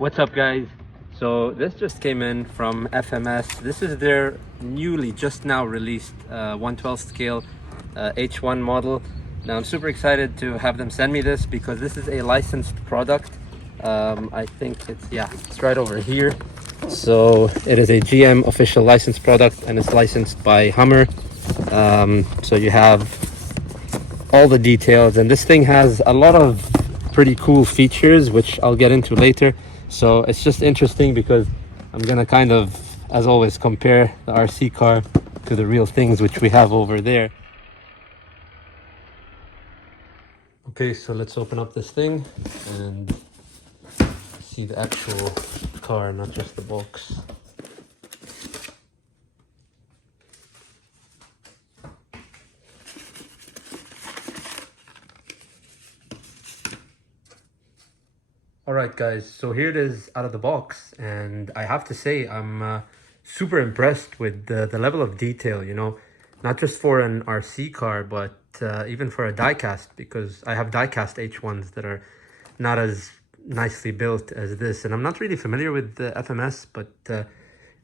What's up, guys? So this just came in from FMS. This is their newly just now released 1/12 scale H1 model. Now I'm super excited to have them send me this because this is a licensed product. I think it's right over here. So it is a GM official licensed product and it's licensed by Hummer. So you have all the details, and this thing has a lot of pretty cool features which I'll get into later. So it's just interesting because I'm gonna kind of, as always, compare the RC car to the real things which we have over there. Okay, so let's open up this thing and see the actual car, not just the box. Alright guys, so here it is out of the box, and I have to say I'm super impressed with the level of detail, you know, not just for an RC car, but even for a diecast, because I have diecast H1s that are not as nicely built as this, and I'm not really familiar with the FMS, but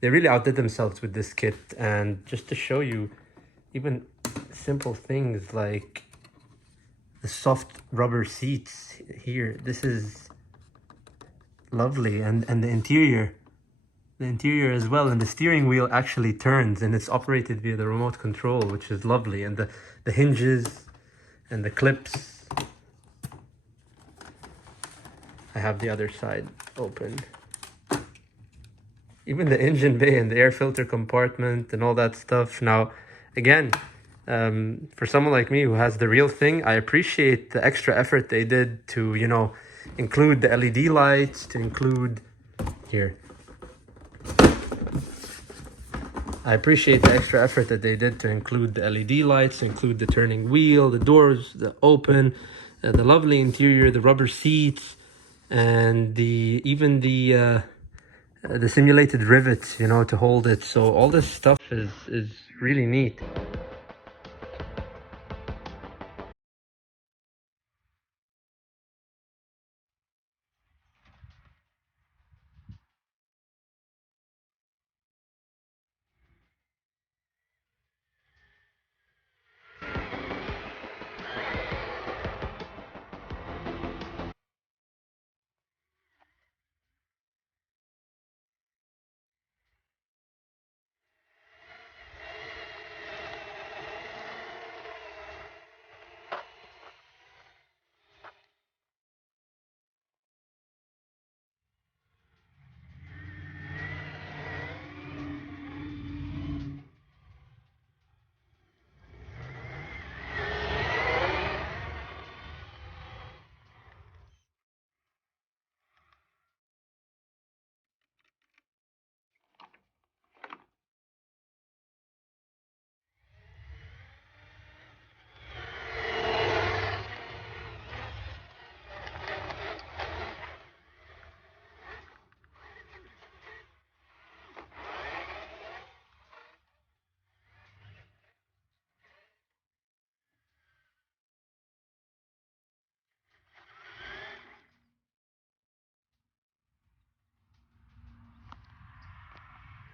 they really outdid themselves with this kit. And just to show you even simple things like the soft rubber seats here, this is lovely, and the interior as well, and the steering wheel actually turns and it's operated via the remote control, which is lovely, and the hinges and the clips. I have the other side open. Even the engine bay and the air filter compartment and all that stuff. Now again, for someone like me who has the real thing, I appreciate the extra effort they did to, you know, include the LED lights, to include here. I appreciate the extra effort that they did to include the LED lights, to include the turning wheel, the doors, the open, the lovely interior, the rubber seats, and even the simulated rivets, you know, to hold it. So all this stuff is really neat.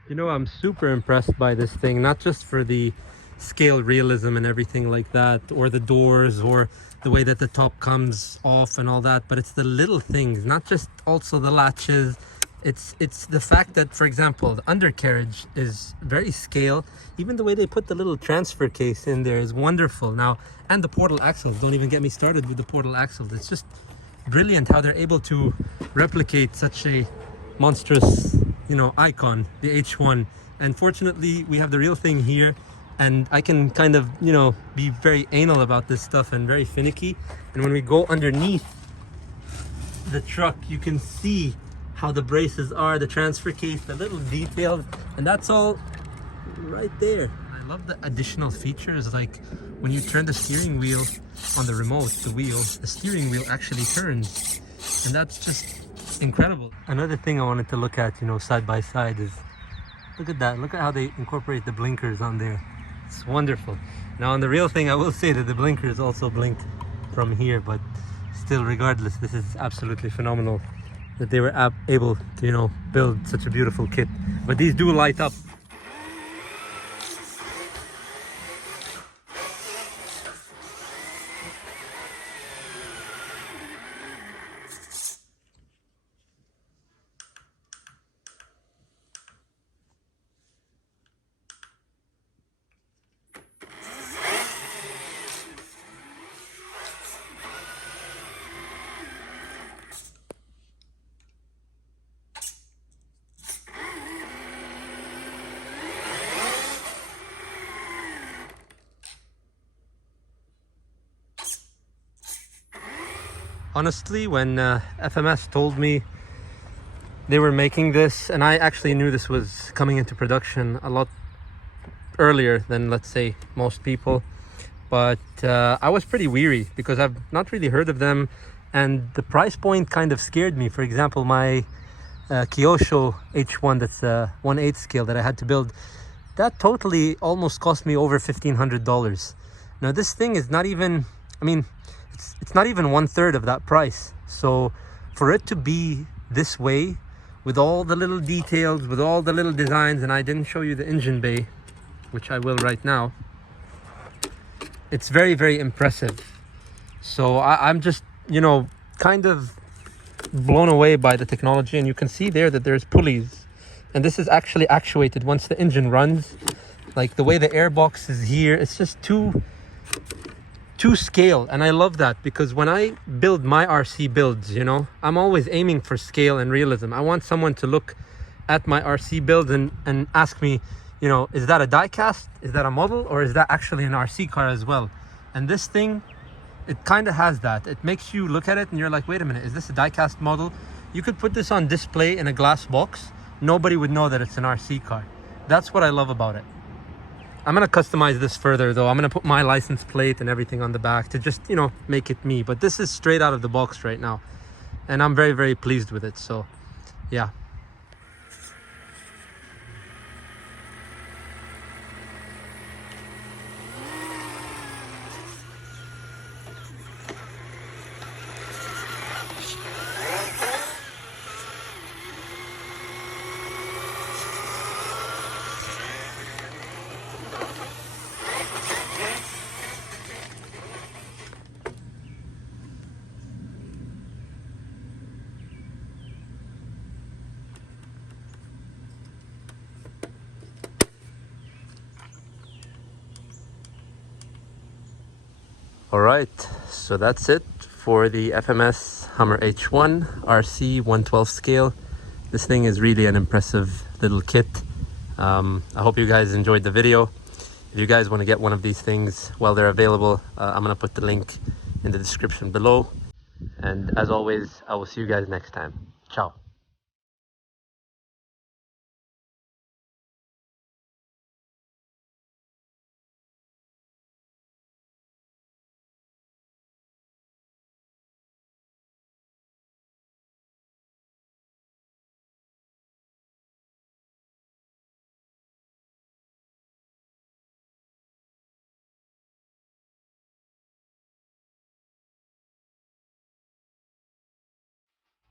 You know, I'm super impressed by this thing, not just for the scale realism and everything like that, or the doors, or the way that the top comes off and all that, but it's the little things, not just also the latches. It's the fact that, for example, the undercarriage is very scale. Even the way they put the little transfer case in there is wonderful. Now, and the portal axles, don't even get me started with the portal axles. It's just brilliant how they're able to replicate such a monstrous, you know, icon, the H1. And fortunately we have the real thing here, and I can kind of, you know, be very anal about this stuff and very finicky. And when we go underneath the truck, you can see how the braces are, the transfer case, the little details, and that's all right there. I love the additional features, like when you turn the steering wheel on the remote, the steering wheel actually turns, and that's just incredible. Another thing I wanted to look at, you know, side by side, is look at that. Look at how they incorporate the blinkers on there. It's wonderful. Now on the real thing, I will say that the blinkers also blink from here, but still, regardless, this is absolutely phenomenal. that they were able to, you know, build such a beautiful kit. But these do light up. Honestly, when FMS told me they were making this, and I actually knew this was coming into production a lot earlier than, let's say, most people, but I was pretty weary because I've not really heard of them, and the price point kind of scared me. For example, my Kyosho H1, that's a 1/8 scale that I had to build, that totally almost cost me over $1,500. Now this thing is not even, I mean, it's not even 1/3 of that price. So for it to be this way, with all the little details, with all the little designs, and I didn't show you the engine bay, which I will right now, it's very, very impressive. So I'm just, you know, kind of blown away by the technology. And you can see there that there's pulleys, and this is actually actuated once the engine runs. Like the way the airbox is here, it's just too scale, and I love that, because when I build my RC builds, you know, I'm always aiming for scale and realism. I want someone to look at my RC build and ask me, you know, is that a die cast, is that a model, or is that actually an RC car as well? And this thing, it kind of has that. It makes you look at it and you're like, wait a minute, is this a die cast model? You could put this on display in a glass box, nobody would know that it's an RC car. That's what I love about it. I'm gonna customize this further though. I'm gonna put my license plate and everything on the back to just, you know, make it me. But this is straight out of the box right now, and I'm very, very pleased with it. So yeah. All right, so that's it for the FMS Hummer H1 RC 1/12 scale. This thing is really an impressive little kit. I hope you guys enjoyed the video. If you guys want to get one of these things while they're available, I'm gonna put the link in the description below. And as always, I will see you guys next time. Ciao.